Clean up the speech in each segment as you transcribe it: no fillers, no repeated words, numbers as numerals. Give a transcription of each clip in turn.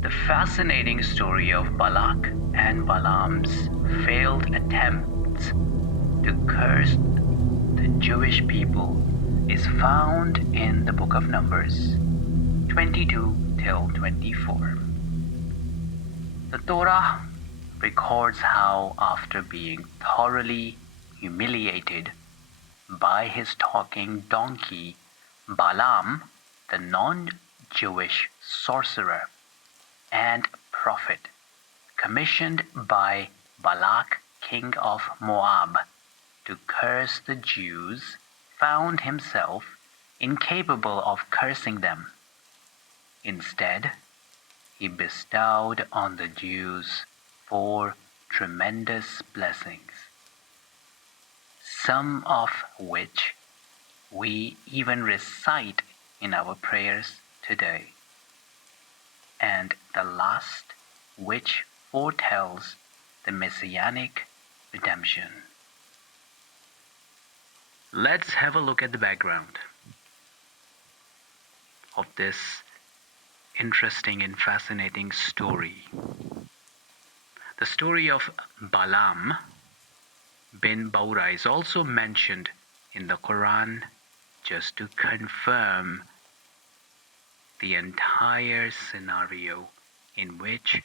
The fascinating story of Balak and Balaam's failed attempts to curse the Jewish people is found in the book of Numbers 22 till 24. The Torah records how, after being thoroughly humiliated by his talking donkey, Balaam, the non-Jewish sorcerer and prophet, commissioned by Balak, king of Moab, to curse the Jews, found himself incapable of cursing them. Instead, he bestowed on the Jews 4 tremendous blessings, some of which we even recite in our prayers today, and the last, which foretells the messianic redemption. Let's have a look at the background of this interesting and fascinating story. The story of Balaam bin Baura is also mentioned in the Quran, just to confirm the entire scenario in which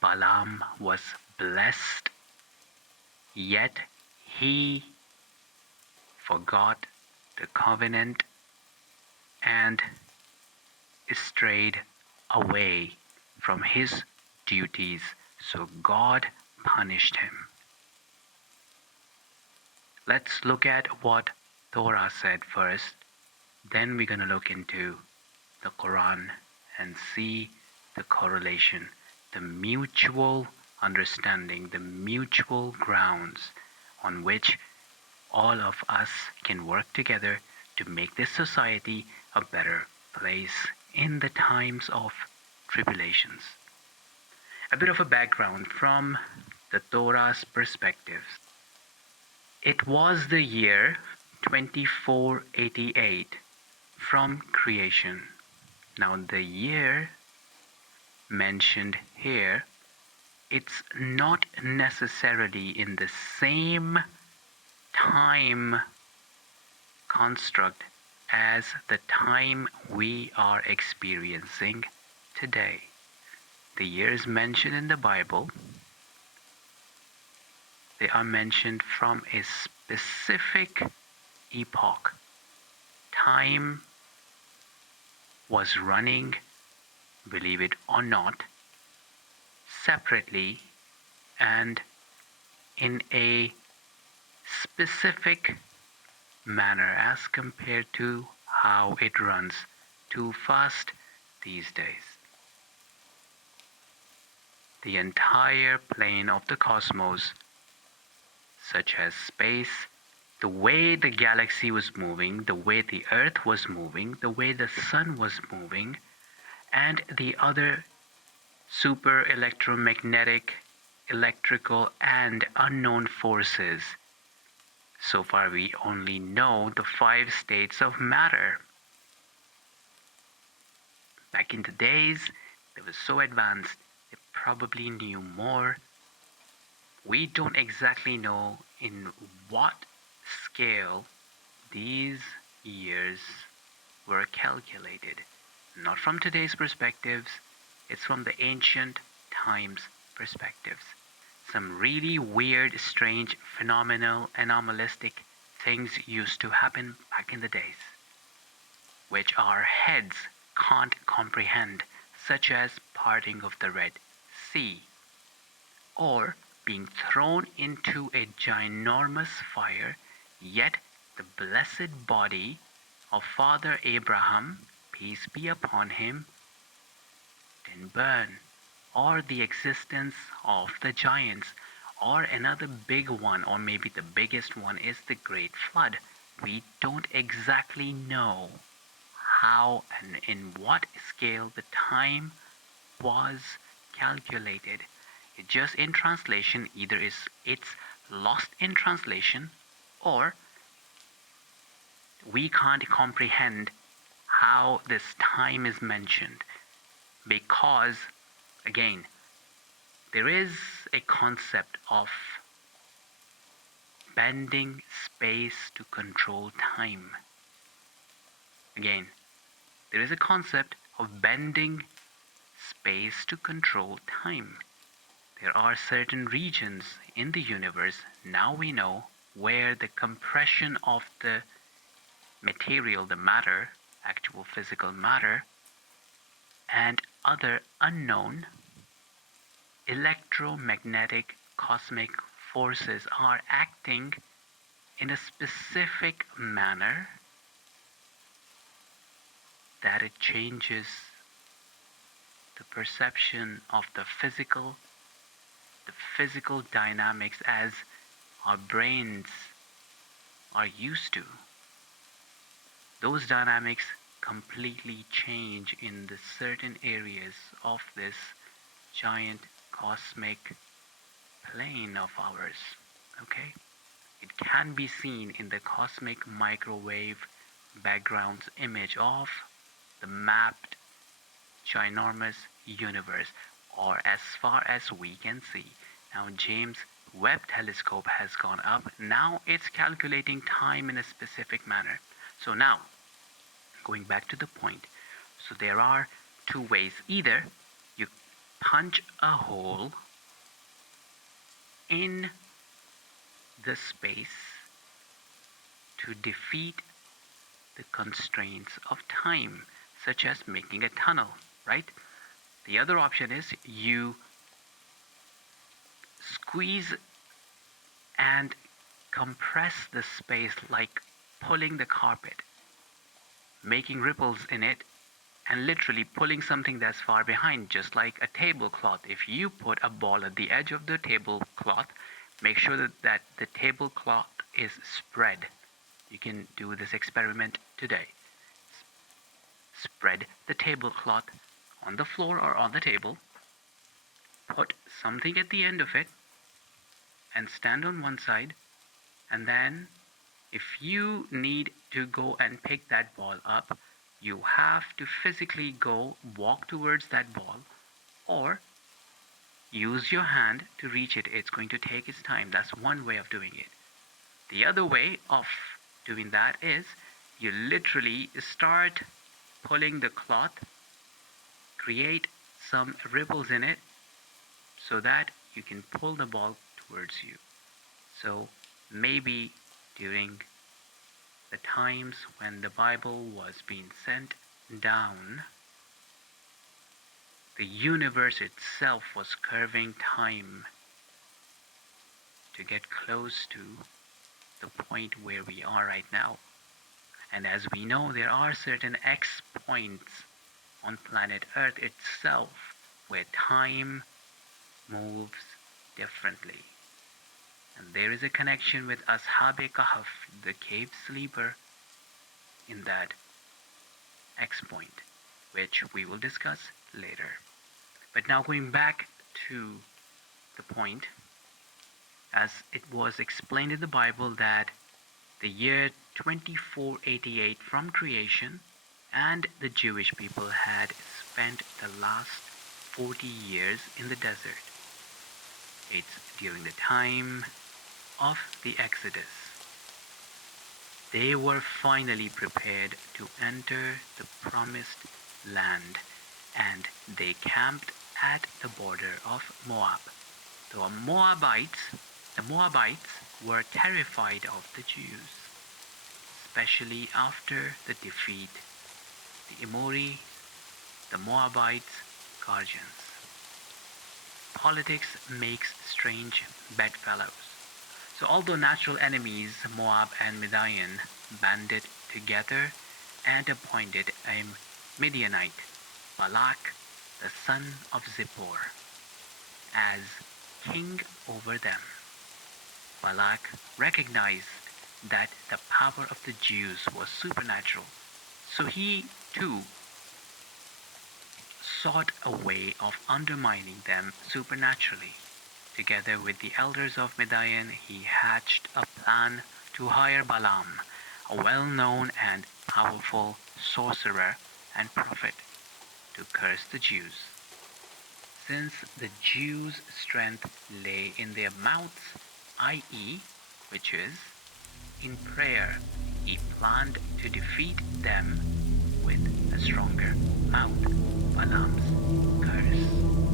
Balaam was blessed, yet he forgot the covenant and strayed away from his duties, so God punished him. Let's look at what Torah said first, then we're going to look into the Quran and see the correlation, the mutual understanding, the mutual grounds on which all of us can work together to make this society a better place in the times of tribulations. A bit of a background from the Torah's perspective. It was the year 2488 from creation. Now the year mentioned here, it's not necessarily in the same time construct as the time we are experiencing today. The years mentioned in the Bible, they are mentioned from a specific epoch. Time was running, believe it or not, separately and in a specific manner as compared to how it runs too fast these days. The entire plane of the cosmos, such as space, the way the galaxy was moving, the way the Earth was moving, the way the sun was moving, and the other super electromagnetic, electrical, and unknown forces. So far we only know the 5 states of matter. Back in the days, they were so advanced, they probably knew more. We don't exactly know in what scale these years were calculated. Not from today's perspectives, it's from the ancient times perspectives. Some really weird, strange, phenomenal, anomalistic things used to happen back in the days, which our heads can't comprehend, such as parting of the Red Sea, or being thrown into a ginormous fire, yet the blessed body of Father Abraham, peace be upon him, didn't burn, or the existence of the giants, or another big one, or maybe the biggest one is the Great Flood. We don't exactly know how and in what scale the time was calculated. It just in translation, either it's lost in translation, or we can't comprehend how this time is mentioned, because Again, there is a concept of bending space to control time. Again, there is a concept of bending space to control time. There are certain regions in the universe, now we know, where the compression of the material, the matter, actual physical matter, and other unknown electromagnetic cosmic forces are acting in a specific manner that it changes the perception of the physical dynamics as our brains are used to. Those dynamics completely change in the certain areas of this giant cosmic plane of ours. Okay? It can be seen in the cosmic microwave background's image of the mapped ginormous universe, or as far as we can see. Now, James Webb telescope has gone up. Now it's calculating time in a specific manner. So now, going back to the point, so there are two ways. Either you punch a hole in the space to defeat the constraints of time, such as making a tunnel, right? The other option is you squeeze and compress the space like pulling the carpet, making ripples in it, and literally pulling something that's far behind, just like a tablecloth. If you put a ball at the edge of the tablecloth, make sure that the tablecloth is spread. You can do this experiment today. Spread the tablecloth on the floor or on the table, put something at the end of it, and stand on one side, and then if you need to go and pick that ball up, you have to physically walk towards that ball, or use your hand to reach it. It's going to take its time. That's one way of doing it. The other way of doing that is you literally start pulling the cloth, create some ripples in it so that you can pull the ball towards you. So maybe during the times when the Bible was being sent down, the universe itself was curving time to get close to the point where we are right now. And as we know, there are certain X points on planet Earth itself where time moves differently. And there is a connection with Ashab-e Kahf, the cave sleeper, in that X point, which we will discuss later. But now going back to the point, as it was explained in the Bible that the year 2488 from creation, and the Jewish people had spent the last 40 years in the desert. It's during the time of the Exodus. They were finally prepared to enter the promised land, and they camped at the border of Moab. The Moabites were terrified of the Jews, especially after the defeat. The Amori, the Moabites, Guardians. Politics makes strange bedfellows. So although natural enemies, Moab and Midian, banded together and appointed a Midianite, Balak, the son of Zippor, as king over them. Balak recognized that the power of the Jews was supernatural, so he too sought a way of undermining them supernaturally. Together with the elders of Midian, he hatched a plan to hire Balaam, a well-known and powerful sorcerer and prophet, to curse the Jews. since the Jews' strength lay in their mouths, i.e., which is, in prayer, he planned to defeat them with a stronger mouth, Balaam's curse.